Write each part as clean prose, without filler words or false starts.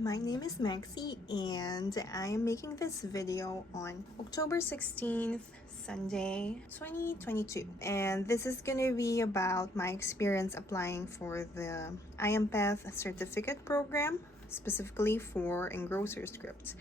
My name is Maxi and I am making this video on October 16th, Sunday, 2022. And this is gonna be about my experience applying for the IAMPETH certificate program, specifically for engrosser scripts.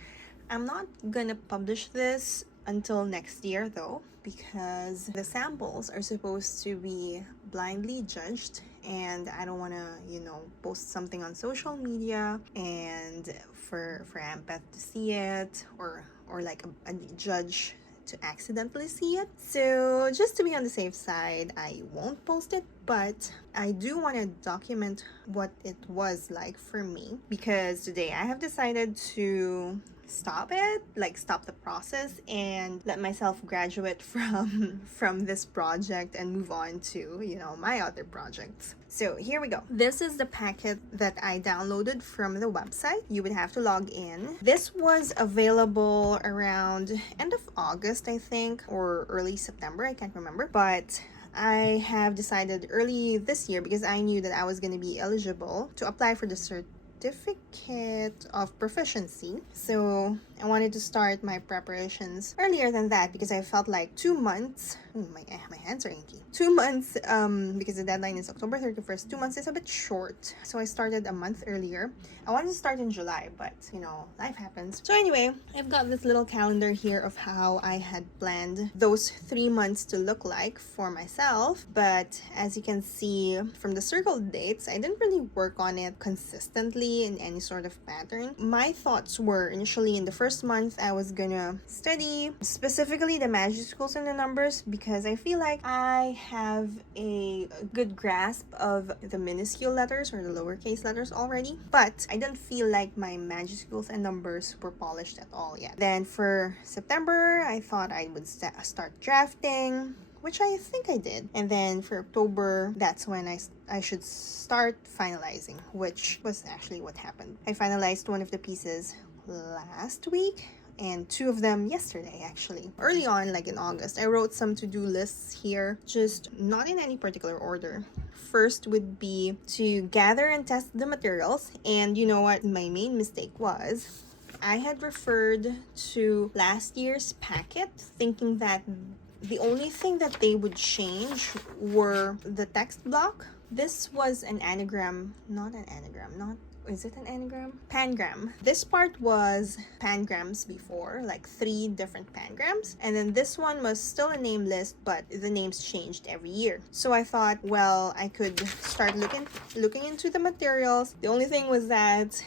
I'm not gonna publish this until next year though, because the samples are supposed to be blindly judged and I don't want to post something on social media and for AMPETH to see it or like a judge to accidentally see it. So just to be on the safe side, I won't post it, but I do want to document what it was like for me, because today I have decided to stop the process and let myself graduate from this project and move on to my other projects. So here we go. This is the packet that I downloaded from the website. You would have to log in. This was available around end of August, I think, or early September, I can't remember, but I have decided early this year, because I knew that I was going to be eligible to apply for the certificate of proficiency. So I wanted to start my preparations earlier than that, because I felt like 2 months, my hands are inky. 2 months, because the deadline is October 31st, 2 months is a bit short. So I started a month earlier. I wanted to start in July, but life happens. So anyway, I've got this little calendar here of how I had planned those 3 months to look like for myself. But as you can see from the circled dates, I didn't really work on it consistently in any sort of pattern. My thoughts were initially in the first month I was gonna study specifically the magic schools and the numbers, because I feel like I have a good grasp of the minuscule letters or the lowercase letters already, but I didn't feel like my magic schools and numbers were polished at all yet. Then for September, I thought I would start drafting, which I think I did. And then for October, that's when I should start finalizing, which was actually what happened. I finalized one of the pieces last week and 2 of them yesterday, actually. Early on, like in August, I wrote some to-do lists here, just not in any particular order. First would be to gather and test the materials, and you know what my main mistake was? I had referred to last year's packet thinking that the only thing that they would change were the text block. This was an anagram, not an anagram, is it an anagram? Pangram. This part was pangrams before, like 3 different pangrams. And then this one was still a name list, but the names changed every year. So I thought, well, I could start looking into the materials. The only thing was that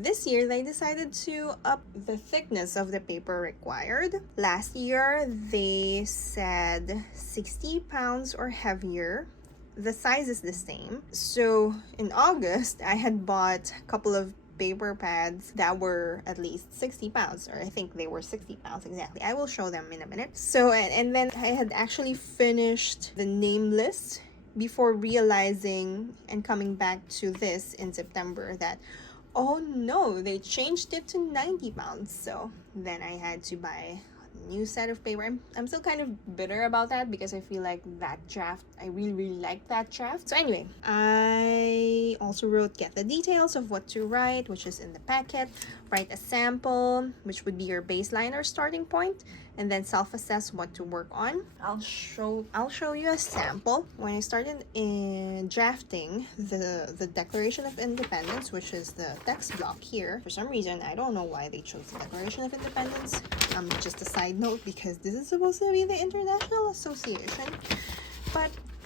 this year they decided to up the thickness of the paper required. Last year they said 60 pounds or heavier. The size is the same. So in August, I had bought a couple of paper pads that were at least 60 pounds, or I think they were 60 pounds exactly. I will show them in a minute. So, and then I had actually finished the name list before realizing and coming back to this in September that, oh no, they changed it to 90 pounds. So then I had to buy new set of paper. I'm still kind of bitter about that, because I feel like that draft, I really liked that draft. So anyway, I also wrote get the details of what to write, which is in the packet, write a sample, which would be your baseline or starting point, and then self-assess what to work on. I'll show you a sample. When I started in drafting the Declaration of Independence, which is the text block here, for some reason I don't know why they chose the Declaration of Independence. Just a side note, because this is supposed to be the International Association,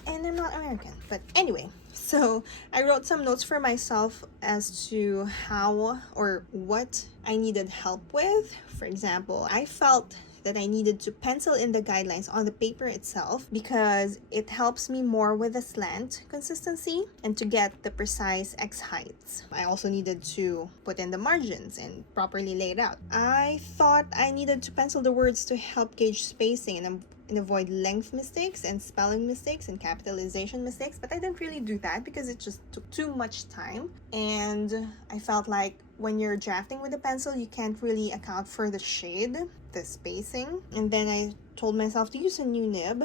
and I'm not American. But anyway, so I wrote some notes for myself as to how or what I needed help with. For example, I felt that I needed to pencil in the guidelines on the paper itself, because it helps me more with the slant consistency and to get the precise X heights. I also needed to put in the margins and properly lay it out. I thought I needed to pencil the words to help gauge spacing and avoid length mistakes and spelling mistakes and capitalization mistakes, but I didn't really do that because it just took too much time, and I felt like when you're drafting with a pencil, you can't really account for the shade, the spacing. And then I told myself to use a new nib,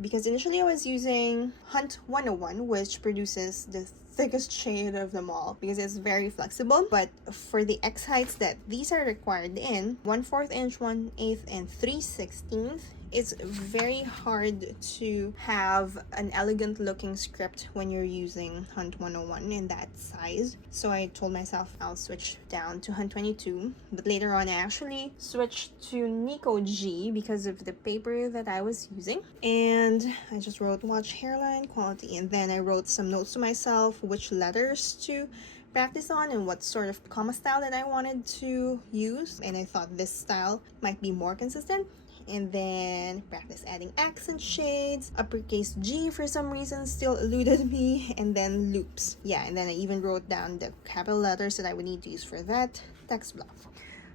because initially I was using Hunt 101, which produces the thickest shade of them all because it's very flexible. But for the X heights that these are required in, 1/4 inch, 1/8, and 3/16, it's very hard to have an elegant looking script when you're using Hunt 101 in that size. So I told myself I'll switch down to Hunt 22, but later on I actually switched to Nico G because of the paper that I was using. And I just wrote watch hairline quality, and then I wrote some notes to myself which letters to practice on and what sort of comma style that I wanted to use, and I thought this style might be more consistent. And then practice adding accent shades. Uppercase G for some reason still eluded me, and then loops. Yeah, and then I even wrote down the capital letters that I would need to use for that text block.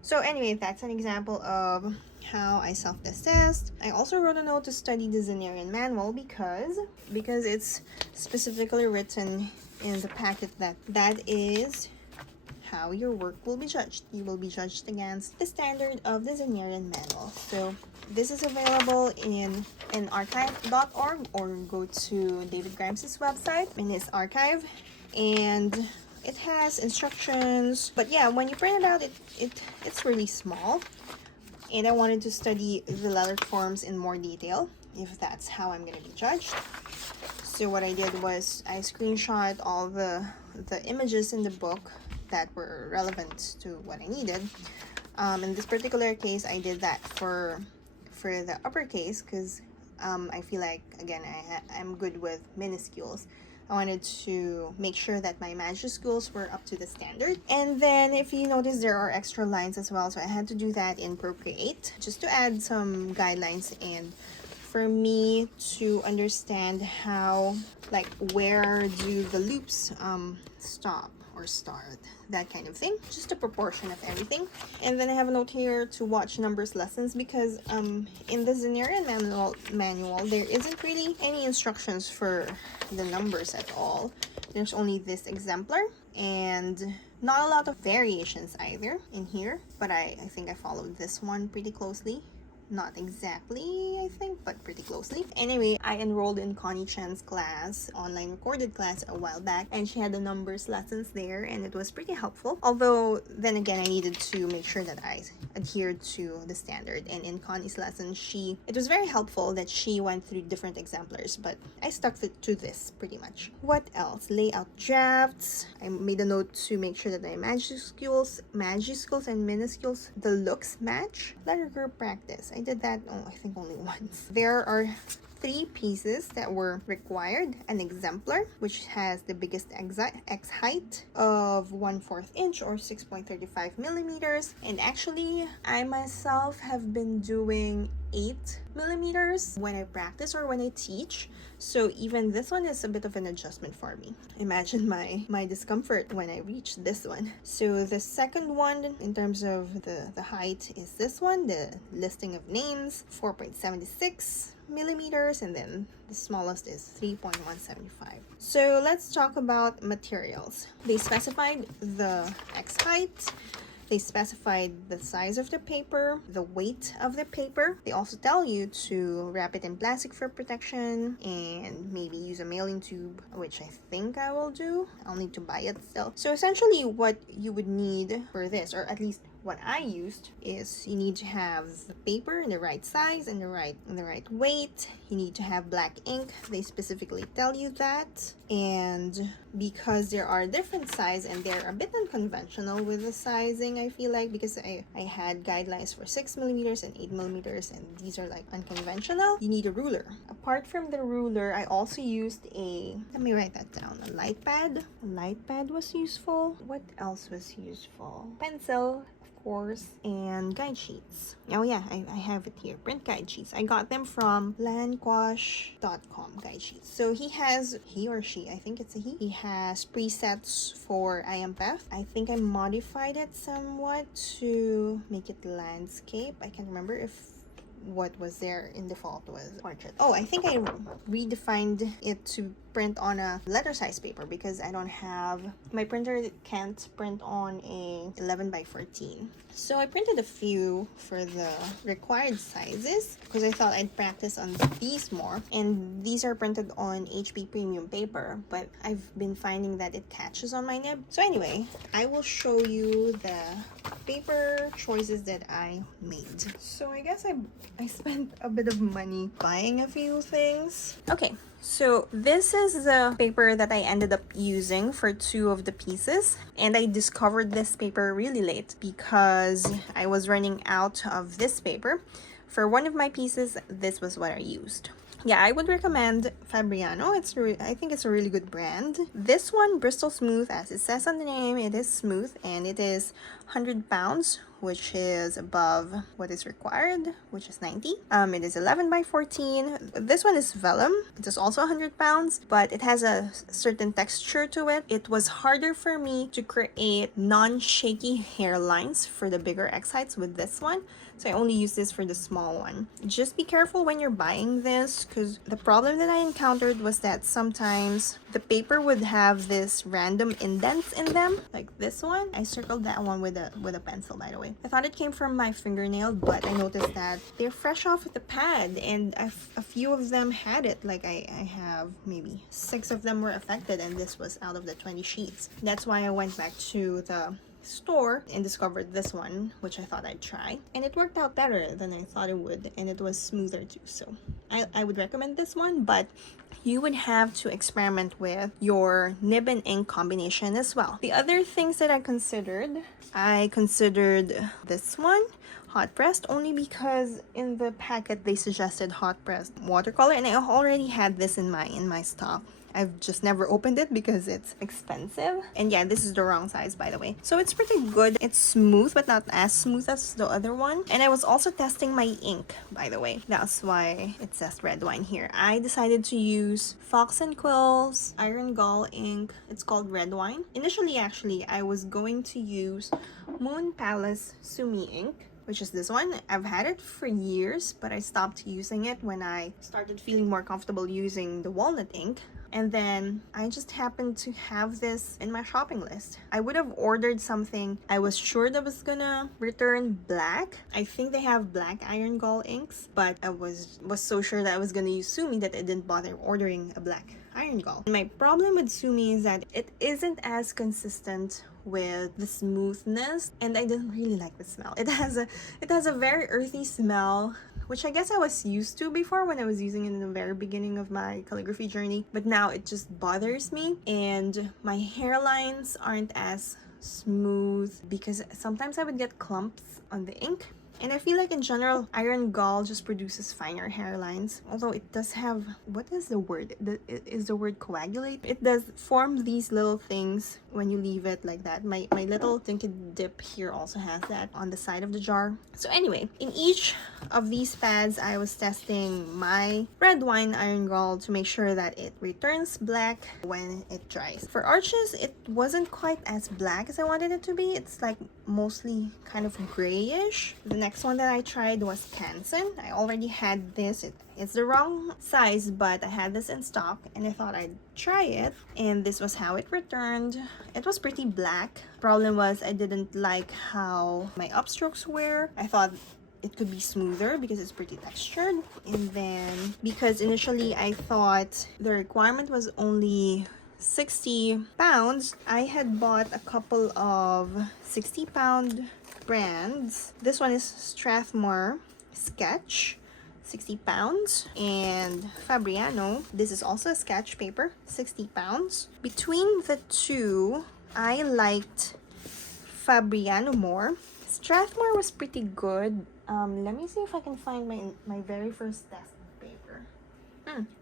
So anyway, that's an example of how I self-assessed. I also wrote a note to study the Zenarian manual because it's specifically written in the packet that is how your work will be judged. You will be judged against the standard of the Zenarian manual. So this is available in archive.org, or go to David Grimes' website in his archive, and it has instructions. But yeah, when you print it out, it's really small, and I wanted to study the letter forms in more detail if that's how I'm going to be judged. So what I did was I screenshot all the images in the book that were relevant to what I needed. In this particular case, I did that for the uppercase because I feel like, again, I'm good with minuscules. I wanted to make sure that my majuscules were up to the standard. And then if you notice, there are extra lines as well, so I had to do that in Procreate just to add some guidelines and for me to understand how, like, where do the loops stop or start, that kind of thing, just a proportion of everything. And then I have a note here to watch numbers lessons because in the Zenarian manual there isn't really any instructions for the numbers at all. There's only this exemplar and not a lot of variations either in here, but I think I followed this one pretty closely. Not exactly, I think, but pretty closely. Anyway, I enrolled in Connie Chan's class, online recorded class, a while back, and she had the numbers lessons there, and it was pretty helpful. Although, then again, I needed to make sure that I adhered to the standard. And in Connie's lesson, it was very helpful that she went through different exemplars, but I stuck to this pretty much. What else? Layout drafts. I made a note to make sure that my majuscules and minuscules, the looks match. Letter group practice. I did that, I think only once. There are 3 pieces that were required. An exemplar, which has the biggest X height of 1/4 inch or 6.35 millimeters. And actually, I myself have been doing 8 millimeters when I practice or when I teach. So even this one is a bit of an adjustment for me. Imagine my discomfort when I reach this one. So the second one in terms of the height is this one, the listing of names, 4.76 millimeters, and then the smallest is 3.175. So let's talk about materials. They specified the X height. They specified the size of the paper, the weight of the paper. They also tell you to wrap it in plastic for protection and maybe use a mailing tube, which I think I will do. I'll need to buy it still. So essentially what you would need for this, or at least what I used, is you need to have the paper in the right size and the right weight. You need to have black ink. They specifically tell you that. And because there are different sizes and they're a bit unconventional with the sizing, I feel like, because I had guidelines for 6 millimeters and 8 millimeters, and these are like unconventional. You need a ruler. Apart from the ruler, I also used let me write that down, a light pad. A light pad was useful. What else was useful? Pencil, course, and guide sheets. Oh yeah, I have it here, print guide sheets. I got them from lanquash.com, guide sheets. So he or she, I think it's a he has presets for IAMPETH. I think I modified it somewhat to make it landscape. I can't remember if what was there in default was portrait. Oh, I think I redefined it to print on a letter size paper because I don't have, my printer can't print on a 11 by 14. So I printed a few for the required sizes because I thought I'd practice on these more. And these are printed on HP premium paper, but I've been finding that it catches on my nib. So anyway, I will show you the paper choices that I made. So I guess I spent a bit of money buying a few things. Okay, so this is the paper that I ended up using for 2 of the pieces, and I discovered this paper really late because I was running out of this paper. For one of my pieces, this was what I used. Yeah, I would recommend Fabriano. I think it's a really good brand. This one, Bristol Smooth, as it says on the name, it is smooth, and it is 100 pounds, which is above what is required, which is 90. It is 11 by 14. This one is vellum. It is also 100 pounds, but it has a certain texture to it. It was harder for me to create non-shaky hairlines for the bigger X heights with this one. So I only use this for the small one. Just be careful when you're buying this, because the problem that I encountered was that sometimes the paper would have this random indents in them, like this one. I circled that one with a pencil, by the way. I thought it came from my fingernail, but I noticed that they're fresh off the pad, and a few of them had it. Like I have maybe 6 of them were affected, and this was out of the 20 sheets. That's why I went back to the store and discovered this one, which I thought I'd try, and it worked out better than I thought it would, and it was smoother too. So I would recommend this one, but you would have to experiment with your nib and ink combination as well. The other things that I considered this one, hot pressed, only because in the packet they suggested hot pressed watercolor, and I already had this in my stock. I've just never opened it because it's expensive. And yeah, this is the wrong size, by the way. So it's pretty good. It's smooth, but not as smooth as the other one. And I was also testing my ink, by the way. That's why it says red wine here. I decided to use Fox & Quill's Iron Gall ink. It's called red wine. Initially, actually, I was going to use Moon Palace Sumi ink, which is this one. I've had it for years, but I stopped using it when I started feeling more comfortable using the walnut ink. And then I just happened to have this in my shopping list. I would have ordered something I was sure that was gonna return black. I think they have black Iron Gall inks, but I was so sure that I was gonna use Sumi that I didn't bother ordering a black Iron Gall. My problem with Sumi is that it isn't as consistent with the smoothness, and I didn't really like the smell. It has a very earthy smell, which I guess I was used to before when I was using it in the very beginning of my calligraphy journey, but now it just bothers me, and my hairlines aren't as smooth because sometimes I would get clumps on the ink. And I feel like in general, Iron Gall just produces finer hairlines. Although it does have, what is the word? Is the word coagulate? It does form these little things when you leave it like that. My little Tinky Dip here also has that on the side of the jar. So anyway, in each of these pads, I was testing my red wine Iron Gall to make sure that it returns black when it dries. For arches, it wasn't quite as black as I wanted it to be. It's like mostly kind of grayish. The next one that I tried was Canson. I already had this. It's the wrong size, but I had this in stock and I thought I'd try it, and this was how it returned. It was pretty black. Problem was I didn't like how my upstrokes were. I thought it could be smoother because it's pretty textured. And then because initially I thought the requirement was only 60 pounds, I had bought a couple of 60-pound brands. This one is Strathmore Sketch, 60 pounds, and Fabriano. This is also a sketch paper, 60 pounds. Between the two, I liked Fabriano more. Strathmore was pretty good. Let me see if I can find my very first test paper.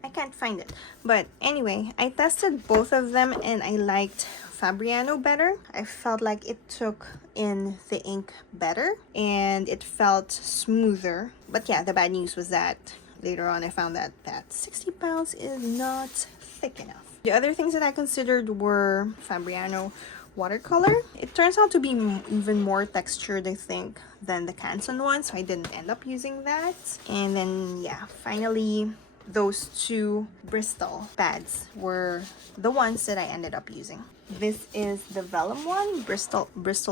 I can't find it. But anyway, I tested both of them and I liked Fabriano better. I felt like it took in the ink better and it felt smoother. But yeah, the bad news was that later on I found that 60 pounds is not thick enough. The other things that I considered were Fabriano watercolor. It turns out to be even more textured, I think, than the Canson one, so I didn't end up using that. And then yeah, finally those two Bristol pads were the ones that I ended up using. This is the vellum one, Bristol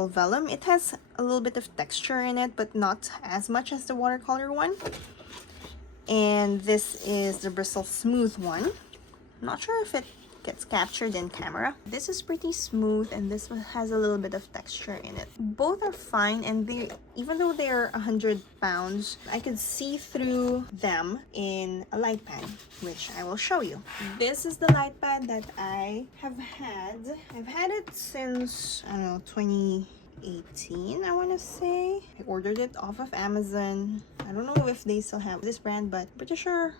vellum. It has a little bit of texture in it, but not as much as the watercolor one. And this is the Bristol smooth one. I'm not sure if it gets captured in camera. This is pretty smooth, and this one has a little bit of texture in it. Both are fine, and they, even though they're 100 pounds, I could see through them in a light pad, which I will show you. This is the light pad that I have had. I've had it since, I don't know, 2018, I want to say. I ordered it off of Amazon. I don't know if they still have this brand, but I'm pretty sure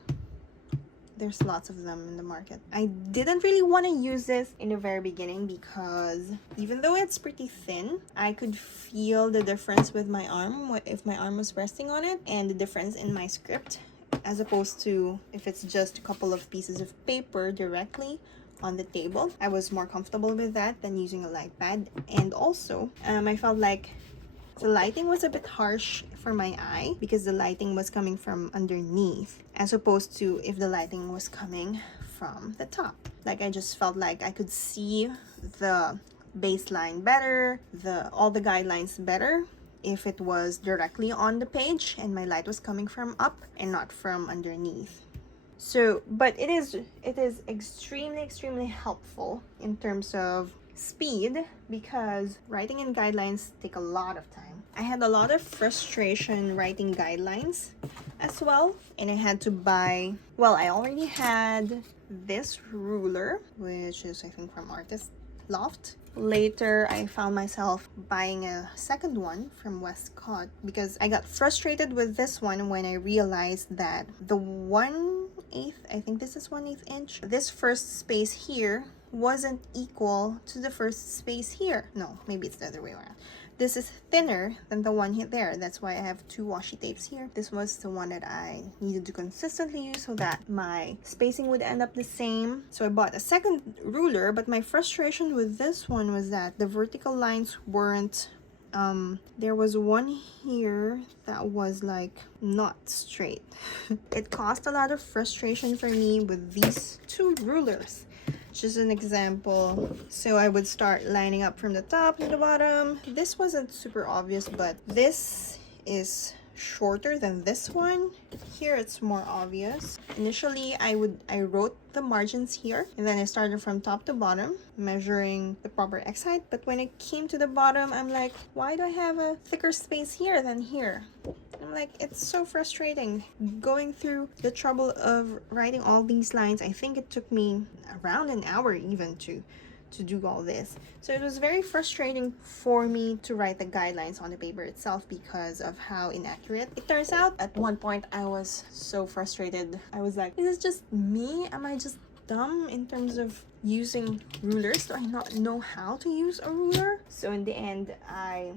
there's lots of them in the market. I didn't really want to use this in the very beginning because even though it's pretty thin, I could feel the difference with my arm if my arm was resting on it, and the difference in my script, as opposed to if it's just a couple of pieces of paper directly on the table. I was more comfortable with that than using a light pad. And also I felt like the lighting was a bit harsh for my eye because the lighting was coming from underneath, as opposed to if the lighting was coming from the top. Like, I just felt like I could see the baseline better, all the guidelines better, if it was directly on the page and my light was coming from up and not from underneath. So, but it is extremely helpful in terms of speed, because writing in guidelines take a lot of time. I had a lot of frustration writing guidelines as well, and I had to buy, well, I already had this ruler, which is I think from Artist Loft. Later I found myself buying a second one from Westcott because I got frustrated with this one when I realized that the 1/8, I think this is 1/8 inch, this first space here wasn't equal to the first space here. No, maybe it's the other way around. This is thinner than the one here there. That's why I have two washi tapes here. This was the one that I needed to consistently use so that my spacing would end up the same. So I bought a second ruler, but my frustration with this one was that the vertical lines weren't, there was one here that was like not straight. It caused a lot of frustration for me with these two rulers. Just an example. So I would start lining up from the top to the bottom. This wasn't super obvious, but this is shorter than this one. Here it's more obvious. Initially I wrote the margins here, and then I started from top to bottom measuring the proper X height, but when it came to the bottom, I'm like, why do I have a thicker space here than here? I'm like, it's so frustrating going through the trouble of writing all these lines. I think it took me around an hour even to do all this. So it was very frustrating for me to write the guidelines on the paper itself because of how inaccurate it turns out. At one point I was so frustrated. I was like, is this just me? Am I just dumb in terms of using rulers? Do I not know how to use a ruler? So in the end, I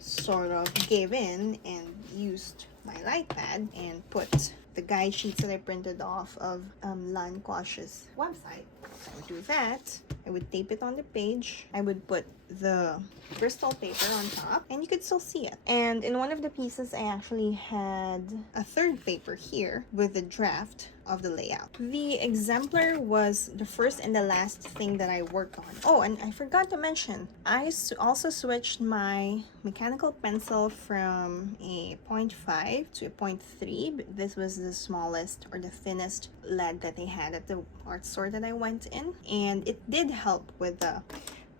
sort of gave in and used my light pad and put the guide sheets that I printed off of Lan Quash's website. I would do that. I would tape it on the page. I would put the Bristol paper on top, and you could still see it. And in one of the pieces, I actually had a third paper here with the draft of the layout. The Exemplar was the first and the last thing that I worked on. Oh, and I forgot to mention, I also switched my mechanical pencil from a 0.5 to a 0.3. This was the smallest or the thinnest lead that they had at the art store that I went in, and it did help with the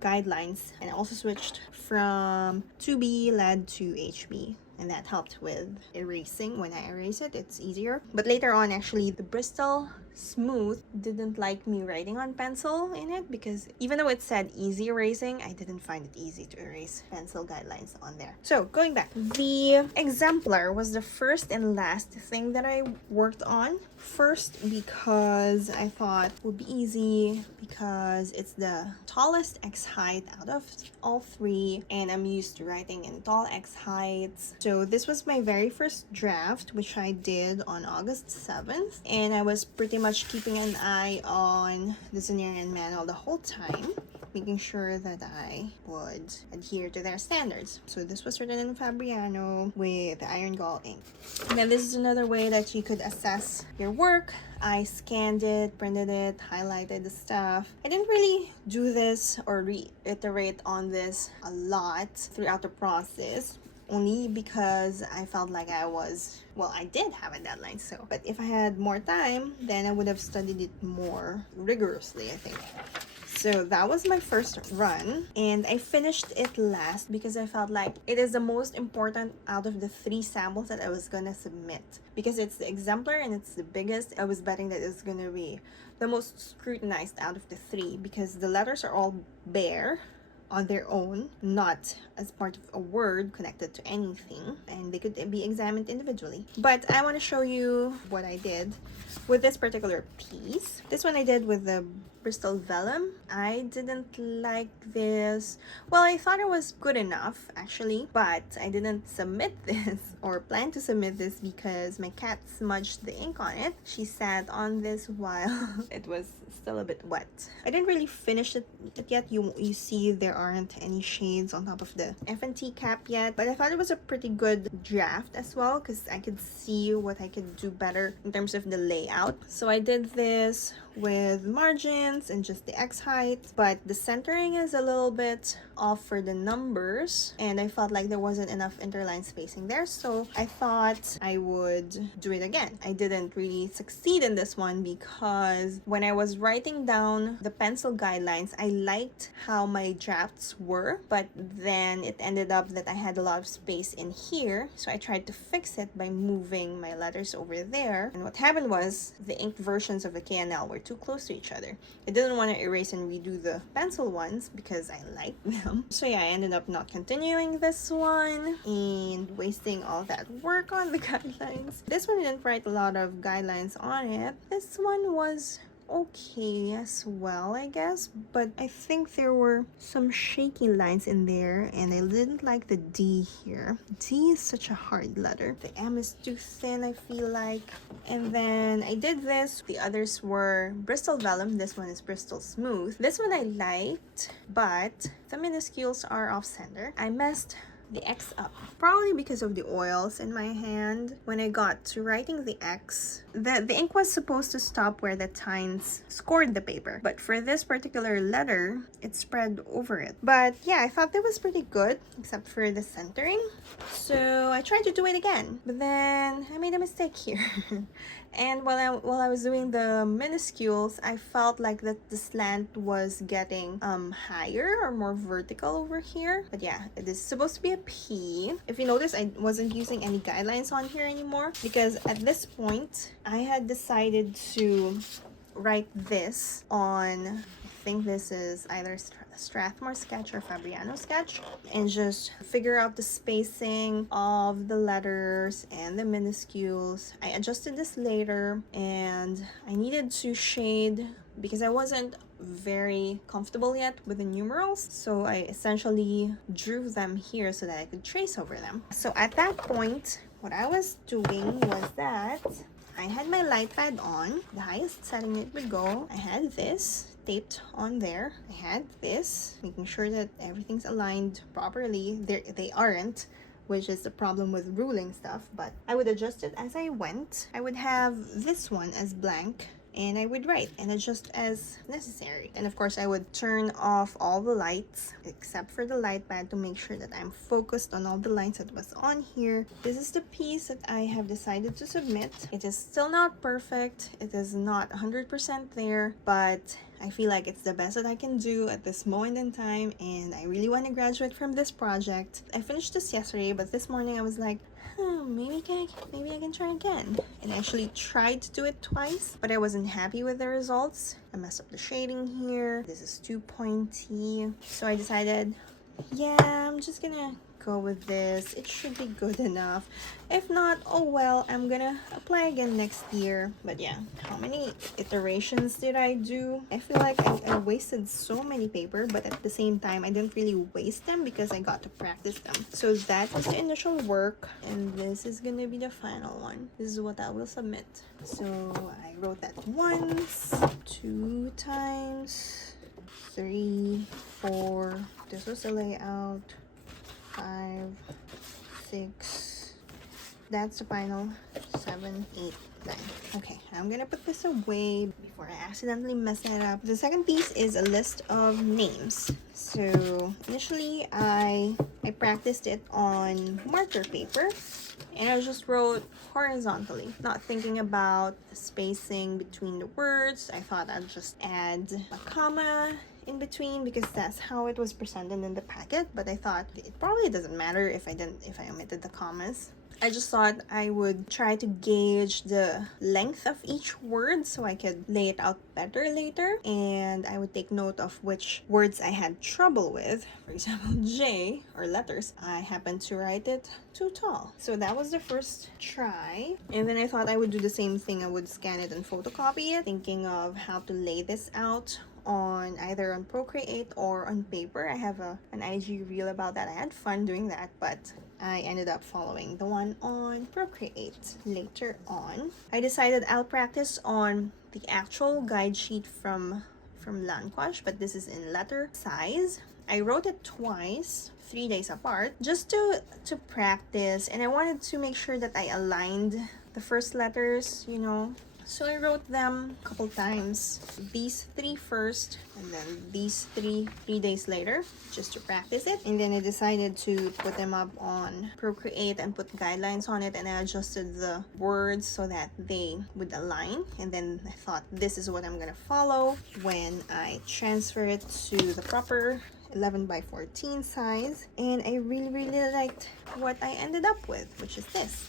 guidelines. And I also switched from 2B lead to HB, and that helped with erasing. When I erase it, it's easier. But later on, actually, the Bristol Smooth didn't like me writing on pencil in it, because even though it said easy erasing, I didn't find it easy to erase pencil guidelines on there. So going back, the Exemplar was the first and last thing that I worked on. First, because I thought it would be easy, because it's the tallest X height out of all three, and I'm used to writing in tall X heights. So this was my very first draft, which I did on August 7th, and I was pretty much keeping an eye on the Zenarian manual the whole time. making sure that I would adhere to their standards. So this was written in Fabriano with iron gall ink. And then this is another way that you could assess your work. I scanned it, printed it, highlighted the stuff. I didn't really do this or reiterate on this a lot throughout the process, only because I felt like I did have a deadline. So, but if I had more time, then I would have studied it more rigorously, I think. So that was my first run, and I finished it last because I felt like it is the most important out of the 3 samples that I was gonna submit. Because it's the exemplar and it's the biggest, I was betting that it's gonna be the most scrutinized out of the 3 because the letters are all bare on their own, not as part of a word connected to anything, and they could be examined individually. But I want to show you what I did with this particular piece. This one I did with the Bristol vellum. I didn't like this. Well, I thought it was good enough actually, but I didn't submit this or plan to submit this because my cat smudged the ink on it. She sat on this while it was still a bit wet. I didn't really finish it yet. You see there aren't any shades on top of the F&T cap yet, but I thought it was a pretty good draft as well because I could see what I could do better in terms of the layout. So I did this with margins and just the X height, but the centering is a little bit off for the numbers, and I felt like there wasn't enough interline spacing there, so I thought I would do it again. I didn't really succeed in this one because when I was writing down the pencil guidelines, I liked how my drafts were, but then it ended up that I had a lot of space in here, so I tried to fix it by moving my letters over there, and what happened was the inked versions of the KNL were too close to each other. I didn't want to erase and redo the pencil ones because I liked them. So yeah, I ended up not continuing this one and wasting all that work on the guidelines. This one didn't write a lot of guidelines on it. This one was okay as well, I guess, but I think there were some shaky lines in there and I didn't like the D here. D is such a hard letter. The M is too thin, I feel like. And then I did this. The others were Bristol vellum. This one is Bristol smooth. This one I liked, but the minuscules are off center. I messed the X up, probably because of the oils in my hand. When I got to writing the X, the ink was supposed to stop where the tines scored the paper, but for this particular letter it spread over it. But yeah, I thought that was pretty good except for the centering, so I tried to do it again, but then I made a mistake here. And while I was doing the minuscules, I felt like that the slant was getting higher or more vertical over here. But yeah, it is supposed to be a P. If you notice, I wasn't using any guidelines on here anymore because at this point I had decided to write this on, I think this is either Strathmore sketch or Fabriano sketch, and just figure out the spacing of the letters and the minuscules. I adjusted this later and I needed to shade because I wasn't very comfortable yet with the numerals, so I essentially drew them here so that I could trace over them. So at that point, what I was doing was that I had my light pad on, the highest setting it would go. I had this taped on there. I had this, making sure that everything's aligned properly. They aren't, which is the problem with ruling stuff, but I would adjust it as I went. I would have this one as blank, and I would write and adjust as necessary. And of course, I would turn off all the lights except for the light pad to make sure that I'm focused on all the lines that was on here. This is the piece that I have decided to submit. It is still not perfect. It is not 100% there, but I feel like it's the best that I can do at this moment in time, and I really want to graduate from this project. I finished this yesterday, but this morning I was like, maybe I can try again. And I actually tried to do it twice, but I wasn't happy with the results. I messed up the shading here. This is too pointy. So I decided, yeah, I'm just gonna go with this. It should be good enough. If not, oh well, I'm gonna apply again next year. But yeah, how many iterations did I do? I feel like I wasted so many paper, but at the same time I didn't really waste them because I got to practice them. So that was the initial work, and this is gonna be the final one. This is what I will submit. So I wrote that once, 2 times, 3, 4. This was the layout. 5, 6. That's the final. 7, 8, 9. Okay, I'm gonna put this away before I accidentally mess it up. The second piece is a list of names. So initially I practiced it on marker paper, and I just wrote horizontally, not thinking about spacing between the words. I thought I'd just add a comma in between because that's how it was presented in the packet, but I thought it probably doesn't matter if I omitted the commas. I just thought I would try to gauge the length of each word so I could lay it out better later, and I would take note of which words I had trouble with. For example, J, or letters, I happened to write it too tall. So that was the first try, and then I thought I would do the same thing. I would scan it and photocopy it, thinking of how to lay this out on either on Procreate or on paper. I have an IG reel about that. I had fun doing that, but I ended up following the one on Procreate later on. I decided I'll practice on the actual guide sheet from Lanquash, but this is in letter size. I wrote it twice, 3 days apart, just to practice, and I wanted to make sure that I aligned the first letters, you know. So I wrote them a couple times, these 3 first, and then these 3 days later, just to practice it. And then I decided to put them up on Procreate and put guidelines on it, and I adjusted the words so that they would align. And then I thought, this is what I'm gonna follow when I transfer it to the proper 11 by 14 size. And I really liked what I ended up with, which is this.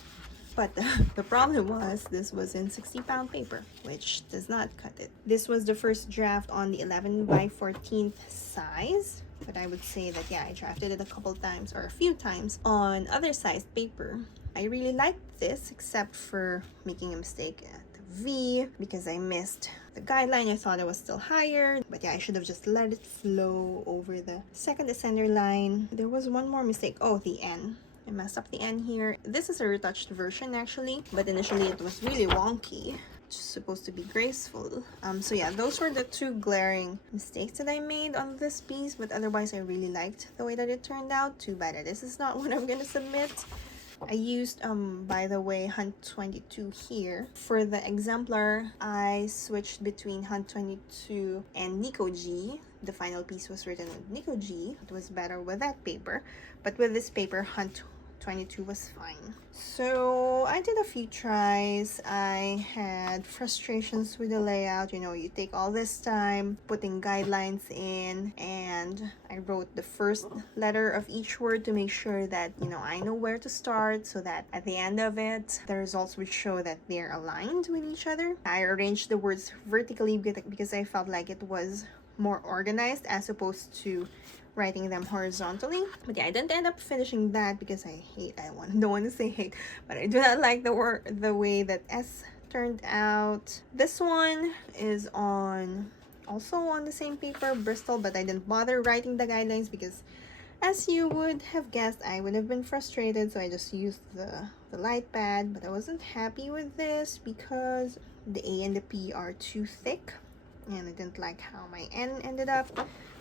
But the problem was, this was in 60-pound paper, which does not cut it. This was the first draft on the 11 by 14th size, but I would say that, yeah, I drafted it a couple times or a few times on other sized paper. I really liked this, except for making a mistake at the V because I missed the guideline. I thought it was still higher, but yeah, I should have just let it flow over the second ascender line. There was one more mistake. Oh, the N. I messed up the N here. This is a retouched version actually, but initially it was really wonky. It's supposed to be graceful. So yeah, those were the 2 glaring mistakes that I made on this piece, but otherwise I really liked the way that it turned out. Too bad that this is not what I'm gonna submit. I used, by the way, Hunt 22 here. For the exemplar, I switched between Hunt 22 and Nico G. The final piece was written with Nico G. It was better with that paper, but with this paper, Hunt 22 was fine. So I did a few tries. I had frustrations with the layout. You know, you take all this time putting guidelines in, and I wrote the first letter of each word to make sure that, you know, I know where to start, so that at the end of it, the results would show that they're aligned with each other. I arranged the words vertically because I felt like it was more organized as opposed to writing them horizontally. But yeah, I didn't end up finishing that because I don't want to say hate, but I do not like the way that S turned out. This one is also on the same paper, Bristol, but I didn't bother writing the guidelines because, as you would have guessed, I would have been frustrated, so I just used the light pad. But I wasn't happy with this because the A and the P are too thick, and I didn't like how my N ended up.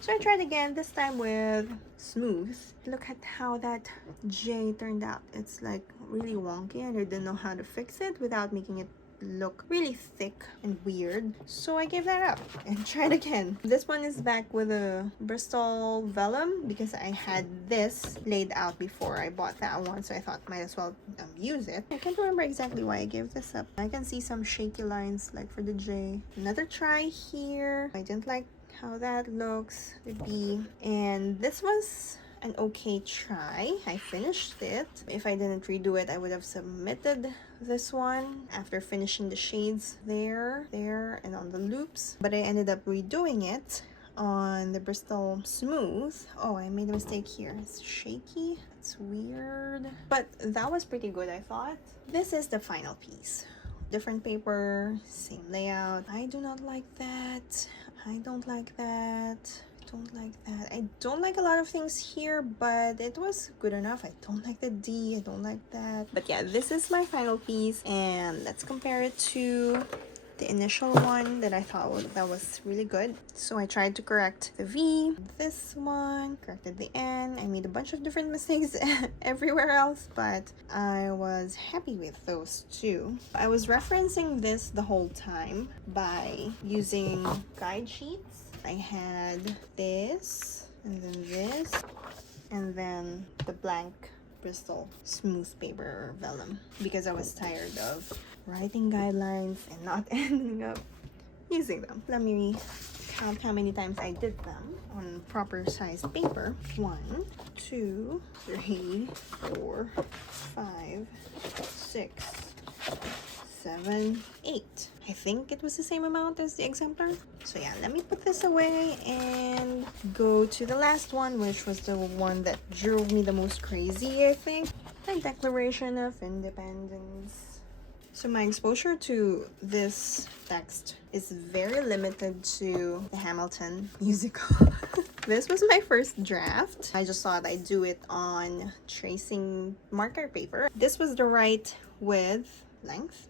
So I tried again, this time with smooth. Look at how that J turned out. It's like really wonky, and I didn't know how to fix it without making it look really thick and weird. So I gave that up and tried again. This one is back with a Bristol vellum because I had this laid out before I bought that one, so I thought might as well use it. I can't remember exactly why I gave this up. I can see some shaky lines like for the J. Another try here. I didn't like how that looks. The B, and this was an okay try. I finished it. If I didn't redo it, I would have submitted this one after finishing the shades there, and on the loops. But I ended up redoing it on the Bristol Smooth. Oh, I made a mistake here. It's shaky. It's weird. But that was pretty good, I thought. This is the final piece. Different paper, same layout. I do not like that. I don't like that. I don't like a lot of things here, but it was good enough. I don't like the D. I don't like that. But yeah, this is my final piece, and let's compare it to the initial one that I thought that was really good. So I tried to correct the V, this one, corrected the N. I made a bunch of different mistakes everywhere else, but I was happy with those two. I was referencing this the whole time by using guide sheets. I had this, and then this, and then the blank Bristol smooth paper or vellum, because I was tired of writing guidelines and not ending up using them. Let me count how many times I did them on proper sized paper. 1, 2, 3, 4, 5, 6, 7, 8. I think it was the same amount as the Exemplar. So yeah, let me put this away and go to the last one, which was the one that drove me the most crazy, I think. The Declaration of Independence. So my exposure to this text is very limited to the Hamilton musical. This was my first draft. I just thought I'd do it on tracing marker paper. This was the right width, length.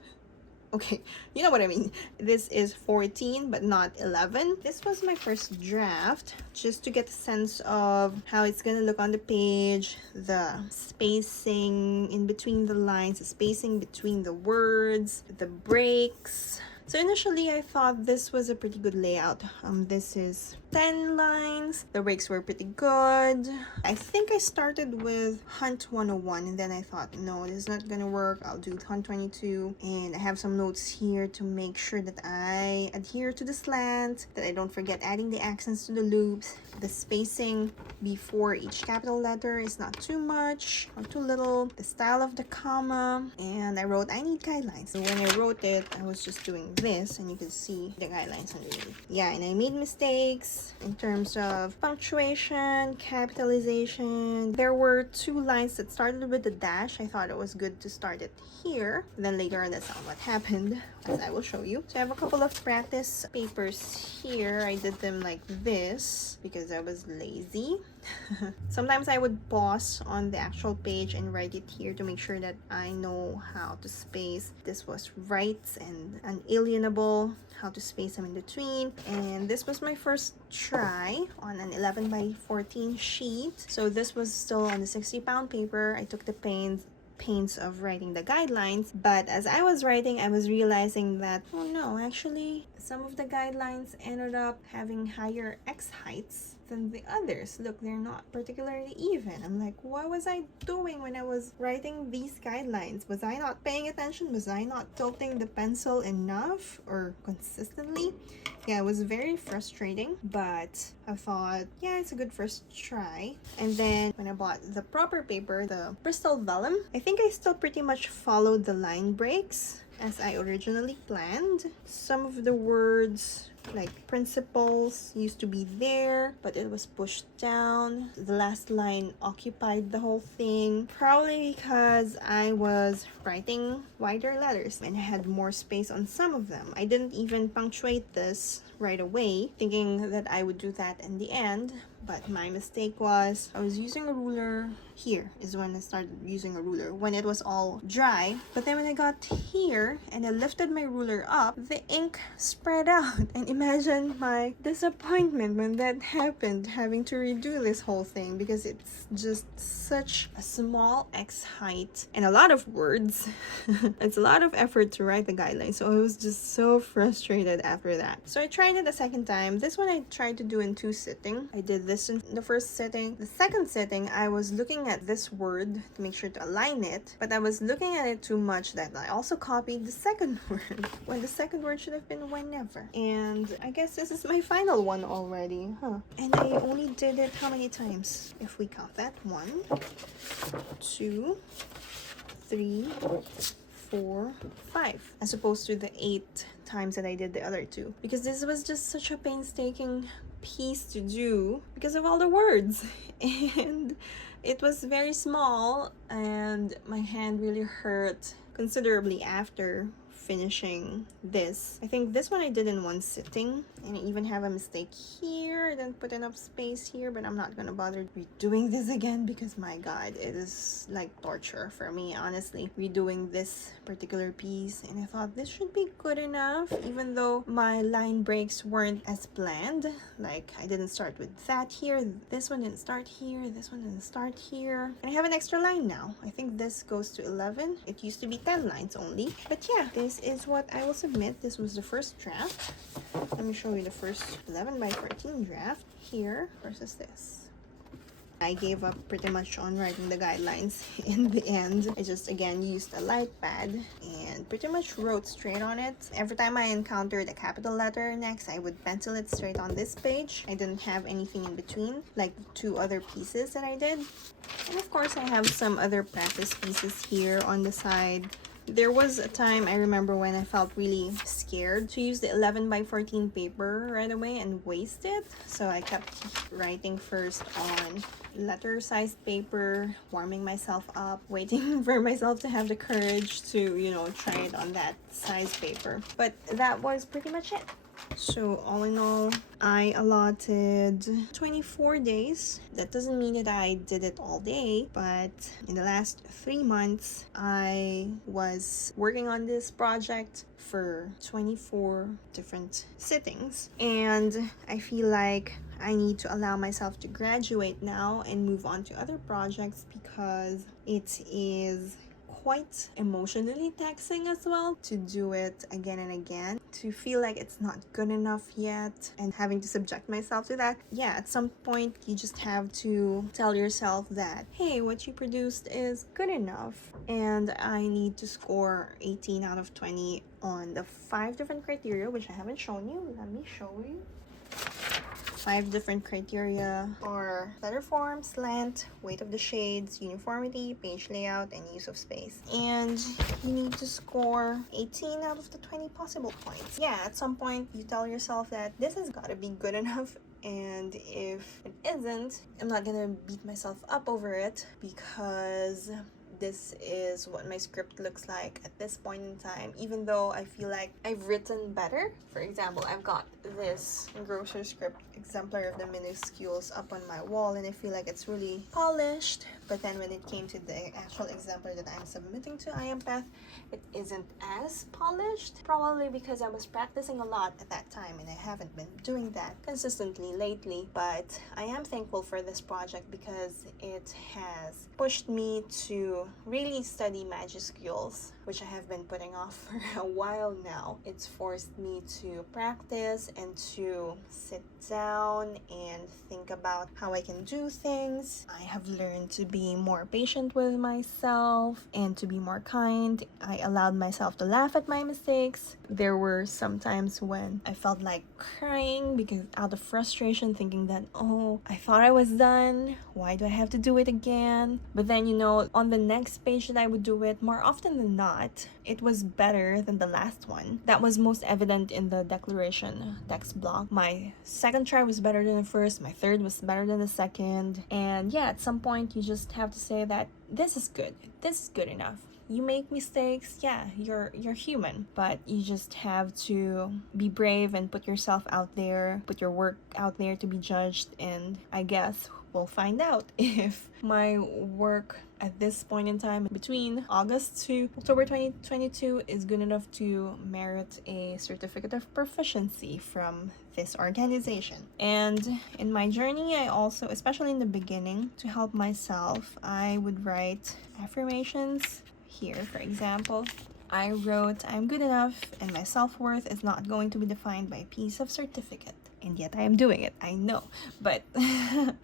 Okay, you know what I mean. This is 14 but not 11. This was my first draft, just to get a sense of how it's gonna look on the page, the spacing in between the lines, the spacing between the words, the breaks. So initially I thought this was a pretty good layout. This is 10 lines. The breaks were pretty good. I think I started with Hunt 101 and then I thought, no, this is not gonna work. I'll do Hunt 22, and I have some notes here to make sure that I adhere to the slant, that I don't forget adding the accents to the loops. The spacing before each capital letter is not too much or too little. The style of the comma, and I wrote I need guidelines. So when I wrote it, I was just doing this and you can see the guidelines underneath. Yeah, and I made mistakes in terms of punctuation, capitalization. There were 2 lines that started with a dash. I thought it was good to start it here. Then later on, that's not what happened, as I will show you. So I have a couple of practice papers here. I did them like this because I was lazy. Sometimes I would pause on the actual page and write it here to make sure that I know how to space. This was rights and unalienable, how to space them in between. And this was my first try on an 11 by 14 sheet. So this was still on the 60-pound paper. I took the pains of writing the guidelines, but as I was writing, I was realizing that, oh no, actually some of the guidelines ended up having higher X heights than the others. Look, they're not particularly even. I'm like, what was I doing when I was writing these guidelines? Was I not paying attention? Was I not tilting the pencil enough or consistently? Yeah, it was very frustrating, but I thought, yeah, it's a good first try. And then when I bought the proper paper, the Bristol vellum, I think I still pretty much followed the line breaks as I originally planned. Some of the words like principles used to be there, but it was pushed down. The last line occupied the whole thing, probably because I was writing wider letters and I had more space on some of them. I didn't even punctuate this right away, thinking that I would do that in the end, but my mistake was I was using a ruler. Here is when I started using a ruler, when it was all dry. But then when I got here and I lifted my ruler up, the ink spread out. And imagine my disappointment when that happened, having to redo this whole thing because it's just such a small X height and a lot of words. It's a lot of effort to write the guidelines, so I was just so frustrated after that. So I tried it a second time. This one I tried to do in 2 sittings. I did this in the first sitting. The second sitting, I was looking at this word to make sure to align it, but I was looking at it too much that I also copied the second word when the second word should have been whenever. And I guess this is my final one already, and I only did it how many times? If we count that, 1, 2, 3, 4, 5, as opposed to the 8 times that I did the other 2, because this was just such a painstaking piece to do because of all the words. And it was very small and my hand really hurt considerably after finishing this. I think this one I did in one sitting, and I even have a mistake here. I didn't put enough space here, but I'm not gonna bother redoing this again because my god, it is like torture for me, honestly, redoing this particular piece. And I thought this should be good enough, even though my line breaks weren't as planned. Like, I didn't start with that here, this one didn't start here, this one didn't start here, and I have an extra line now. I think this goes to 11. It used to be 10 lines only. But yeah, this is what I will submit. This was the first draft. Let me show you the first 11 by 14 draft here versus this. I gave up pretty much on writing the guidelines in the end. I just again used a light pad and pretty much wrote straight on it. Every time I encountered a capital letter next, I would pencil it straight on this page. I didn't have anything in between, like the 2 other pieces that I did. And of course, I have some other practice pieces here on the side. There was a time I remember when I felt really scared to use the 11 by 14 paper right away and waste it. So I kept writing first on letter-sized paper, warming myself up, waiting for myself to have the courage to, you know, try it on that size paper. But that was pretty much it. So all in all, I allotted 24 days. That doesn't mean that I did it all day, but in the last 3 months, I was working on this project for 24 different sittings. And I feel like I need to allow myself to graduate now and move on to other projects because it is quite emotionally taxing as well to do it again and again, to feel like it's not good enough yet and having to subject myself to that. Yeah, at some point you just have to tell yourself that, hey, what you produced is good enough. And I need to score 18 out of 20 on the 5 different criteria, which I haven't shown you. Let me show you. 5 different criteria are letter form, slant, weight of the shades, uniformity, page layout, and use of space. And you need to score 18 out of the 20 possible points. Yeah, at some point you tell yourself that this has got to be good enough, and if it isn't, I'm not gonna beat myself up over it because this is what my script looks like at this point in time, even though I feel like I've written better. For example, I've got this grocer script, Exemplar of the Minuscules, up on my wall, and I feel like it's really polished. But then when it came to the actual exemplar that I'm submitting to IAMPETH, it isn't as polished, probably because I was practicing a lot at that time and I haven't been doing that consistently lately. But I am thankful for this project because it has pushed me to really study majuscules, which I have been putting off for a while now. It's forced me to practice and to sit down and think about how I can do things. I have learned to be more patient with myself and to be more kind. I allowed myself to laugh at my mistakes. There were some times when I felt like crying because out of frustration, thinking that, oh, I thought I was done. Why do I have to do it again? But then, you know, on the next page that I would do it, more often than not, it was better than the last one. That was most evident in the declaration text block. My second try was better than the first. My third was better than the second. And yeah, at some point, you just have to say that this is good. This is good enough. You make mistakes, yeah, you're human, but you just have to be brave and put yourself out there, put your work out there to be judged, and I guess we'll find out if my work at this point in time between August to October 2022 is good enough to merit a certificate of proficiency from this organization. And in my journey, I also, especially in the beginning, to help myself, I would write affirmations. Here, for example, I wrote, I'm good enough and my self-worth is not going to be defined by a piece of certificate. And yet I am doing it, I know. But I'm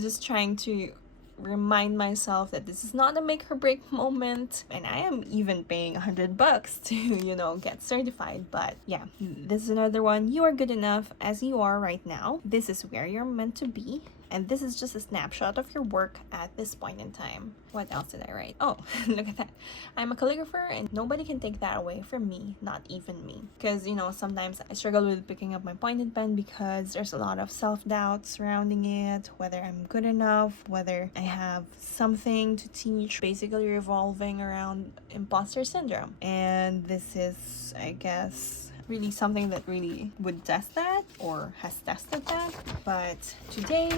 just trying to remind myself that this is not a make or break moment, and I am even paying $100 to, you know, get certified. But yeah, this is another one. You are good enough as you are right now. This is where you're meant to be, And this is just a snapshot of your work at this point in time. What else did I write? Oh, look at that. I'm a calligrapher and nobody can take that away from me, not even me. Because, you know, sometimes I struggle with picking up my pointed pen because there's a lot of self-doubt surrounding it, whether I'm good enough, whether I have something to teach, basically revolving around imposter syndrome. And this is, I guess, really something that really would test that or has tested that. But today,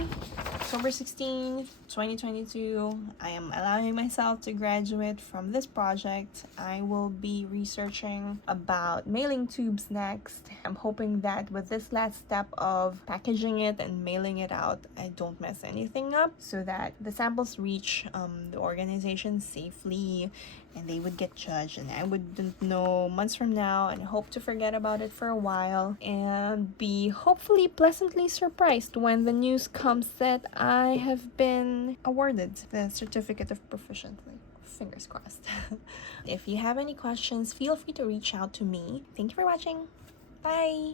October 16th, 2022, I am allowing myself to graduate from this project. I will be researching about mailing tubes next. I'm hoping that with this last step of packaging it and mailing it out, I don't mess anything up so that the samples reach the organization safely and they would get judged and I wouldn't know months from now, and I hope to forget about it for a while and be hopefully pleasantly surprised when the news comes that I have been awarded the certificate of proficiency. Fingers crossed. If you have any questions, feel free to reach out to me. Thank you for watching. Bye!